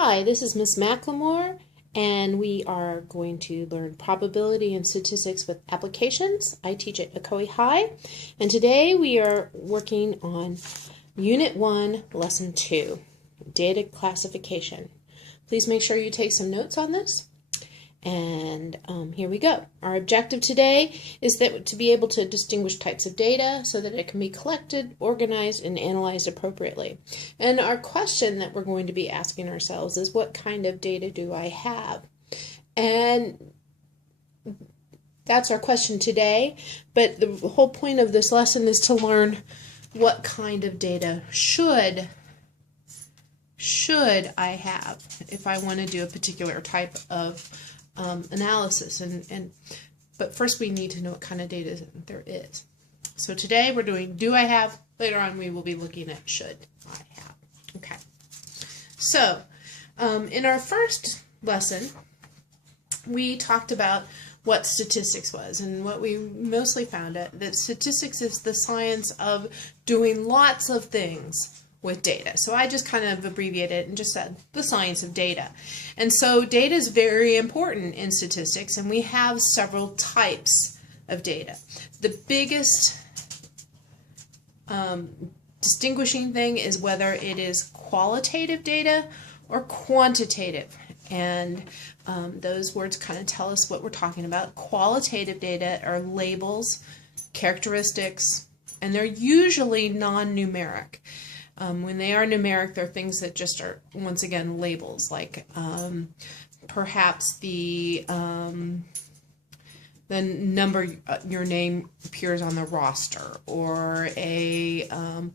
Hi, this is Miss McLemore, and we are going to learn probability and statistics with applications. I teach at Ocoee High, and today we are working on Unit 1, Lesson 2, Data Classification. Please make sure you take some notes on this. And here we go. Our objective today is that to be able to distinguish types of data so that it can be collected, organized, and analyzed appropriately. And our question that we're going to be asking ourselves is, what kind of data do I have? And that's our question today, but the whole point of this lesson is to learn what kind of data should I have if I want to do a particular type of analysis, but first we need to know what kind of data there is. So today we're doing do I have, later on we will be looking at should I have. Okay, so in our first lesson we talked about what statistics was, and what we mostly found out that statistics is the science of doing lots of things with data. So I just kind of abbreviated it and just said the science of data. And so data is very important in statistics, and we have several types of data. The biggest distinguishing thing is whether it is qualitative data or quantitative. And those words kind of tell us what we're talking about. Qualitative data are labels, characteristics, and they're usually non-numeric. When they are numeric, they're things that just are, once again, labels, like perhaps the number your name appears on the roster, or let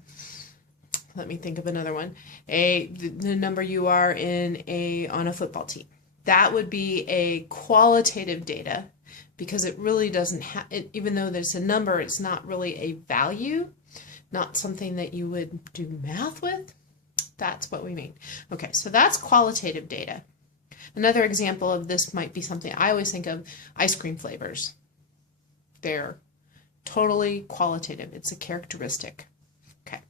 me think of another one, the number you are on a football team. That would be a qualitative data, because it really doesn't have, even though there's a number, it's not really a value. Not something that you would do math with. That's what we mean. Okay, so that's qualitative data. Another example of this might be something I always think of: ice cream flavors. They're totally qualitative. It's a characteristic. Okay.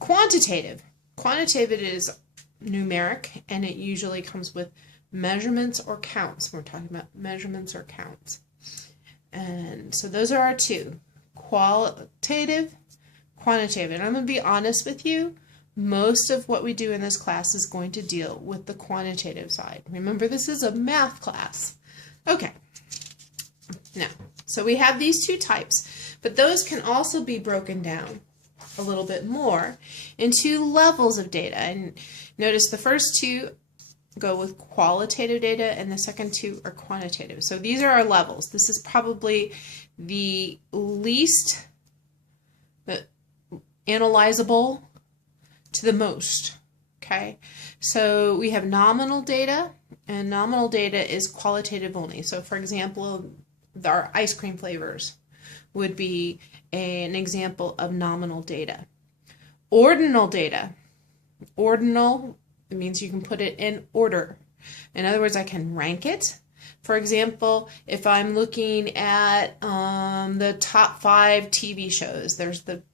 Quantitative. Quantitative is numeric, and it usually comes with measurements or counts. We're talking about measurements or counts. And so those are our two: qualitative, quantitative. And I'm going to be honest with you, most of what we do in this class is going to deal with the quantitative side. Remember, this is a math class. Okay. Now, so we have these two types, but those can also be broken down a little bit more into levels of data. And notice the first two go with qualitative data, and the second two are quantitative. So these are our levels. This is probably the least analyzable to the most. Okay, so we have nominal data, and nominal data is qualitative only. So for example, our ice cream flavors would be an example of nominal data. Ordinal data. Ordinal, it means you can put it in order. In other words, I can rank it. For example, if I'm looking at the top 5 TV shows, there's the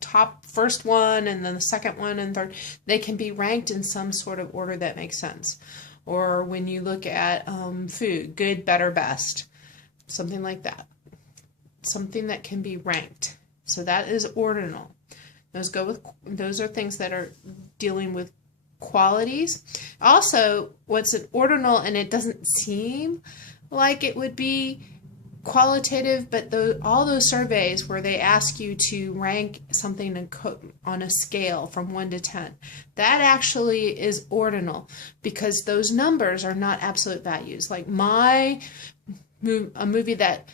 top first one, and then the second one, and third. They can be ranked in some sort of order that makes sense. Or when you look at food, good, better, best, something like that. Something that can be ranked. So that is ordinal. Those are things that are dealing with qualities. Also, what's an ordinal, and it doesn't seem like it would be qualitative, but all those surveys where they ask you to rank something on a scale from 1 to 10, that actually is ordinal, because those numbers are not absolute values. Like a movie that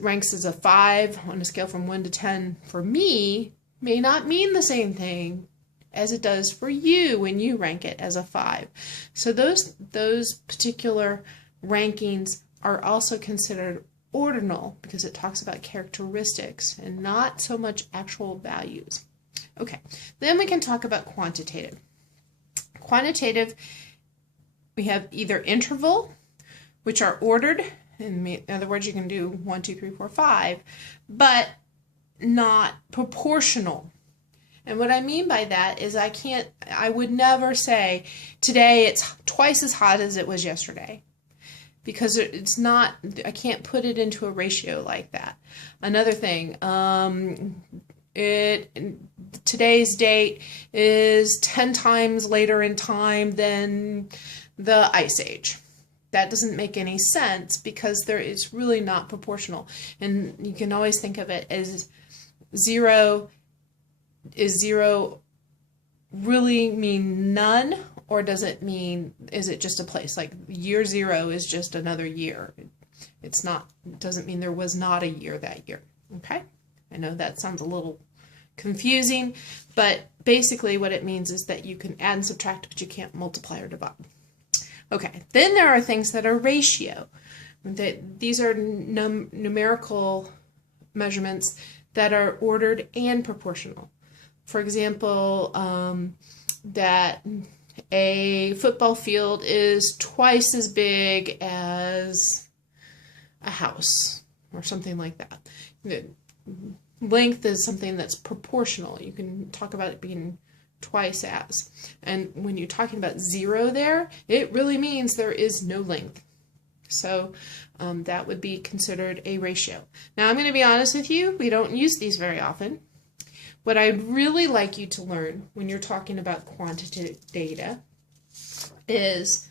ranks as a 5 on a scale from 1 to 10 for me may not mean the same thing as it does for you when you rank it as a 5. So those particular rankings are also considered ordinal, because it talks about characteristics and not so much actual values. Okay, then we can talk about quantitative. Quantitative, we have either interval, which are ordered. In other words, you can do 1, 2, 3, 4, 5, but not proportional. And what I mean by that is I would never say today it's twice as hot as it was yesterday, because it's not, I can't put it into a ratio like that. Another thing, today's date is 10 times later in time than the Ice Age. That doesn't make any sense, because it's really not proportional. And you can always think of it as zero. Is zero really mean none, or does it mean, is it just a place? Like year zero is just another year. It doesn't mean there was not a year that year. Okay? I know that sounds a little confusing, but basically what it means is that you can add and subtract, but you can't multiply or divide. Okay, then there are things that are ratio. These are numerical measurements that are ordered and proportional. For example, that a football field is twice as big as a house, or something like that. The length is something that's proportional. You can talk about it being twice as. And when you're talking about zero there, it really means there is no length. So that would be considered a ratio. Now I'm going to be honest with you, we don't use these very often. What I'd really like you to learn when you're talking about quantitative data is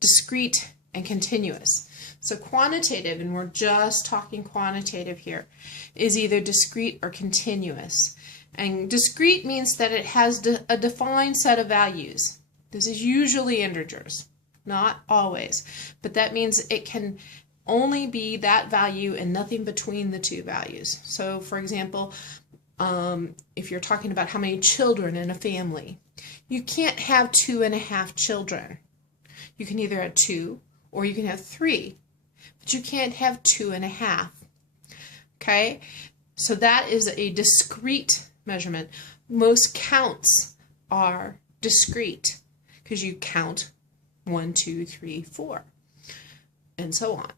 discrete and continuous. So quantitative, and we're just talking quantitative here, is either discrete or continuous. And discrete means that it has a defined set of values. This is usually integers, not always, but that means it can only be that value and nothing between the two values. So for example, if you're talking about how many children in a family, you can't have 2.5 children. You can either have 2 or you can have 3, but you can't have 2.5. Okay, so that is a discrete measurement. Most counts are discrete because you count 1, 2, 3, 4, and so on.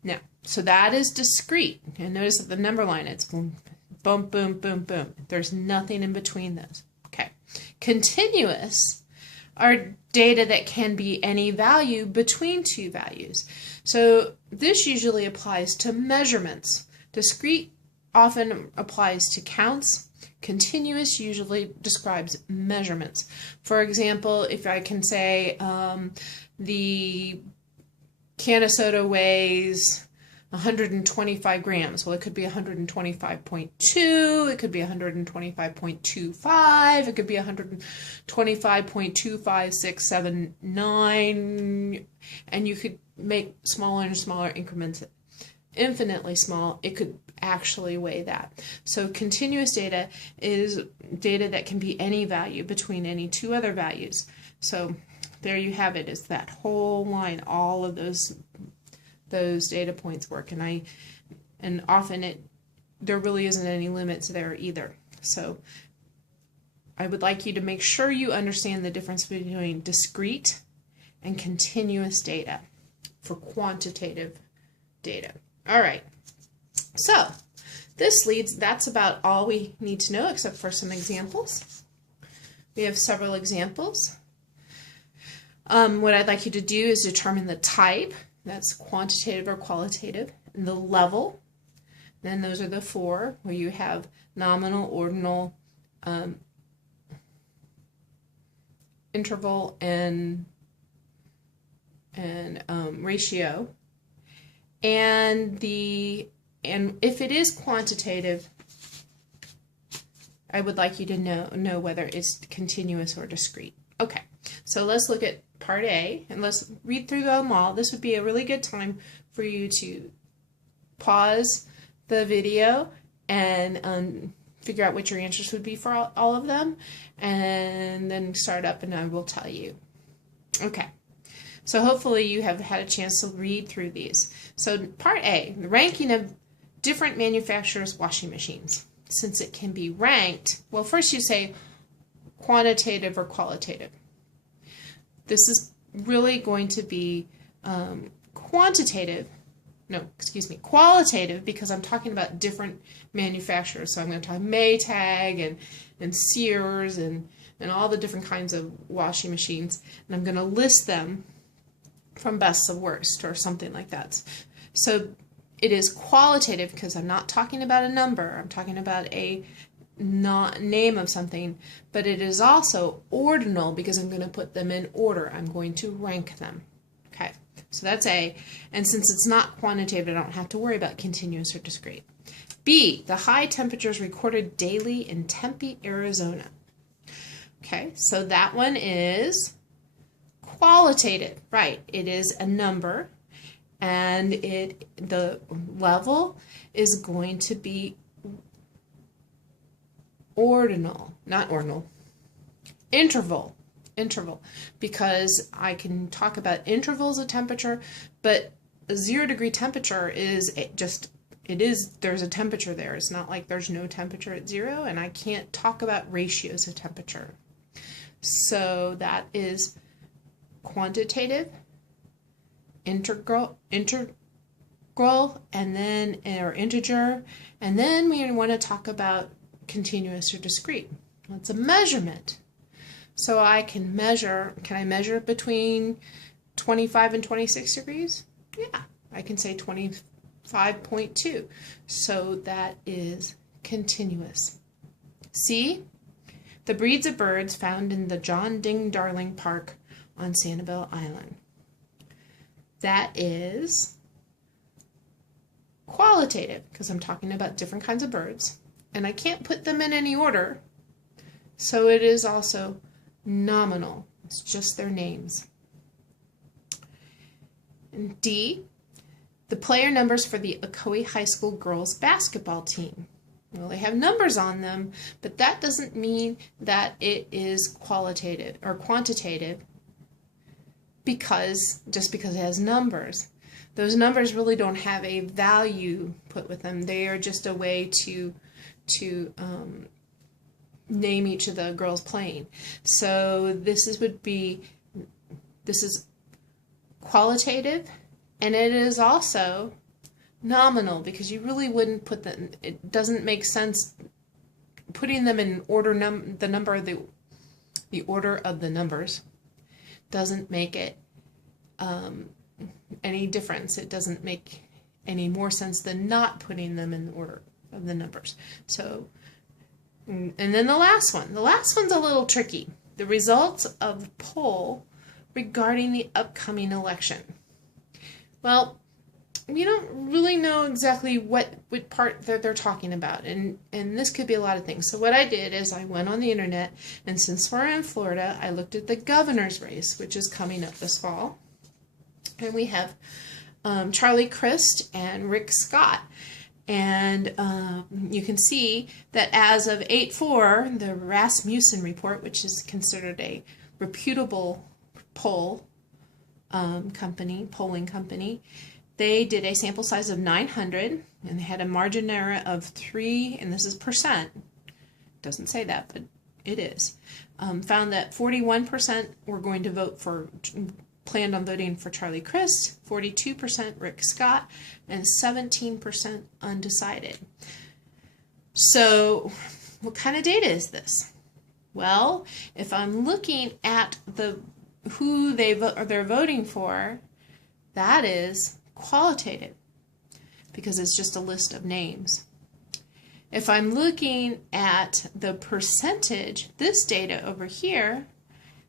Now, so that is discrete. And notice that the number line, it's boom, boom, boom, boom, boom. There's nothing in between those. Okay. Continuous are data that can be any value between two values. So this usually applies to measurements. Discrete often applies to counts. Continuous usually describes measurements. For example, if I can say the can of soda weighs 125 grams. Well, it could be 125.2, it could be 125.25, it could be 125.25679, and you could make smaller and smaller increments, infinitely small. It could actually weigh that. So continuous data is data that can be any value between any two other values. So there you have it, is that whole line, all of those data points work, and often there really isn't any limits there either. So I would like you to make sure you understand the difference between discrete and continuous data for quantitative data. All right, so that's about all we need to know, except for some examples. We have several examples. What I'd like you to do is determine the type, that's quantitative or qualitative, and the level. Then those are the 4, where you have nominal, ordinal, interval, and ratio. And if it is quantitative, I would like you to know whether it's continuous or discrete. Okay, so let's look at part A, and let's read through them all. This would be a really good time for you to pause the video and figure out what your answers would be for all of them, and then start up and I will tell you. Okay, so hopefully you have had a chance to read through these. So part A, the ranking of different manufacturers' washing machines. Since it can be ranked, well, first you say quantitative or qualitative. This is really going to be quantitative qualitative, because I'm talking about different manufacturers. So I'm going to talk Maytag and Sears and all the different kinds of washing machines, and I'm going to list them from best to worst or something like that. So it is qualitative because I'm not talking about a number, I'm talking about a name of something, but it is also ordinal because I'm going to put them in order. I'm going to rank them. Okay, so that's A. And since it's not quantitative, I don't have to worry about continuous or discrete. B, the high temperatures recorded daily in Tempe, Arizona. Okay, so that one is qualitative, right? It is a number, and the level is going to be ordinal, not ordinal, interval, because I can talk about intervals of temperature, but a 0 degree temperature is there's a temperature there. It's not like there's no temperature at 0, and I can't talk about ratios of temperature. So that is quantitative, integral, and then, or integer, and then we want to talk about continuous or discrete. It's a measurement. So I can measure, I measure between 25 and 26 degrees? Yeah, I can say 25.2. So that is continuous. C, the breeds of birds found in the John Ding Darling Park on Sanibel Island. That is qualitative because I'm talking about different kinds of birds, and I can't put them in any order, so it is also nominal. It's just their names. And D, the player numbers for the Ocoee High School girls basketball team. Well, they have numbers on them, but that doesn't mean that it is qualitative or quantitative just because it has numbers. Those numbers really don't have a value put with them. They are just a way to name each of the girls playing. So this is qualitative, and it is also nominal because you really wouldn't put them. It doesn't make sense putting them in order. The order of the numbers doesn't make it any difference. It doesn't make any more sense than not putting them in the order of the numbers. So, and then the last one. The last one's a little tricky. The results of poll regarding the upcoming election. Well, we don't really know exactly what part that they're talking about, and this could be a lot of things. So what I did is I went on the internet, and since we're in Florida, I looked at the governor's race, which is coming up this fall, and we have Charlie Crist and Rick Scott. And you can see that as of 8/4, the Rasmussen report, which is considered a reputable polling company, they did a sample size of 900, and they had a margin error of 3, and this is percent. Doesn't say that, but it is. Found that 41% were going to planned on voting for Charlie Crist, 42% Rick Scott, and 17% undecided. So what kind of data is this? Well, if I'm looking at who they're voting for, that is qualitative because it's just a list of names. If I'm looking at the percentage, this data over here,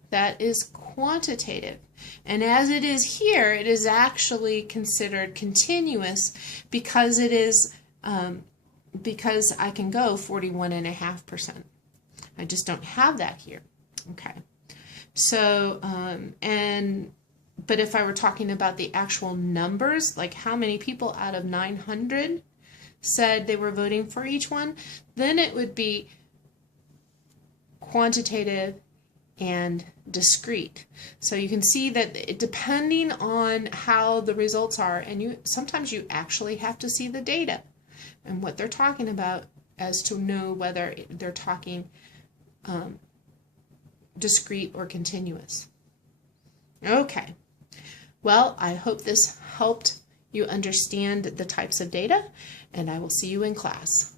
that is quantitative. And as it is here, it is actually considered continuous because it is because I can go 41.5%. I just don't have that here. Okay. So but if I were talking about the actual numbers, like how many people out of 900 said they were voting for each one, then it would be quantitative and discrete. So you can see that depending on how the results are, and sometimes you actually have to see the data and what they're talking about as to know whether they're talking discrete or continuous. Okay. Well, I hope this helped you understand the types of data, and I will see you in class.